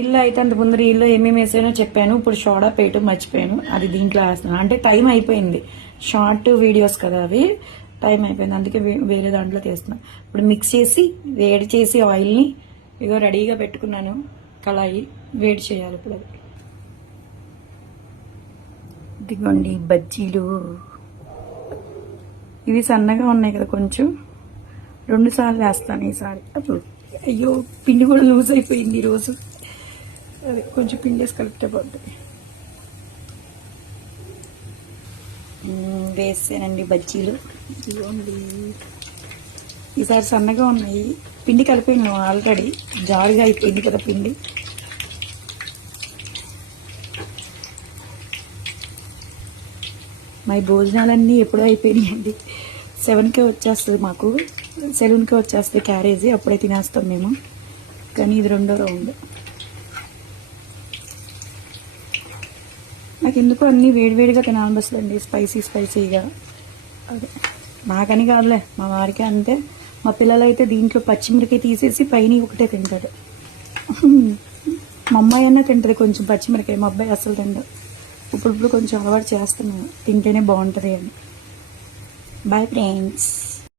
ఇల్లు అయితే అంత ముందర ఇల్లు ఏమేమి వేసానో చెప్పాను. ఇప్పుడు షోడా పేటు మర్చిపోయాను. అది దీంట్లో వేస్తున్నాను. అంటే టైం అయిపోయింది. షార్ట్ వీడియోస్ కదా అవి. టైం అయిపోయింది. అందుకే వేరే దాంట్లో తీస్తున్నాను ఇప్పుడు మిక్స్ చేసి వేడి చేసి ఆయిల్ని ఇదో రెడీగా పెట్టుకున్నాను. కళాయి వేడి చేయాలి ఇప్పుడు అది. ఇదిగోండి బజ్జీలు. ఇవి సన్నగా ఉన్నాయి కదా కొంచెం. రెండు సార్లు వేస్తాను ఈసారి అప్పుడు అయ్యో పిండి కూడా లూజ్ అయిపోయింది ఈరోజు. అదే కొంచెం పిండి వేసి కలిపితే పోతుంది మ్మ్, వేసానండి బజ్జీలు. ఇదిగోండి ఈసారి సన్నగా ఉన్నాయి. పిండి కలిపాను ఆల్రెడీ. జారుగా అయిపోయింది కదా పిండి. మా భోజనాలన్నీ ఎప్పుడో అయిపోయినాయండి. సెవెన్కే వచ్చేస్తుంది మాకు. సెవెన్కే వచ్చేస్తుంది క్యారేజీ. అప్పుడే తినేస్తాం మేము. కానీ ఇది రెండో రౌండ్. నాకు ఎందుకు అన్నీ వేడివేడిగా తినాలనిపిస్తుందండి స్పైసీ స్పైసీగా. అదే. నాకని కాదులే. మా వారికి అంతే మా పిల్లలు అయితే దీంట్లో పచ్చిమిరకాయ తీసేసి పైన ఒకటే తింటారు. మా అమ్మాయి అన్న తింటుంది కొంచెం పచ్చిమిరకాయ మా అబ్బాయి అసలు తింటాడు ఇప్పుడు ఇప్పుడు కొంచెం అలవాటు చేస్తున్నాను. తింటేనే బాగుంటుంది అని. Bye friends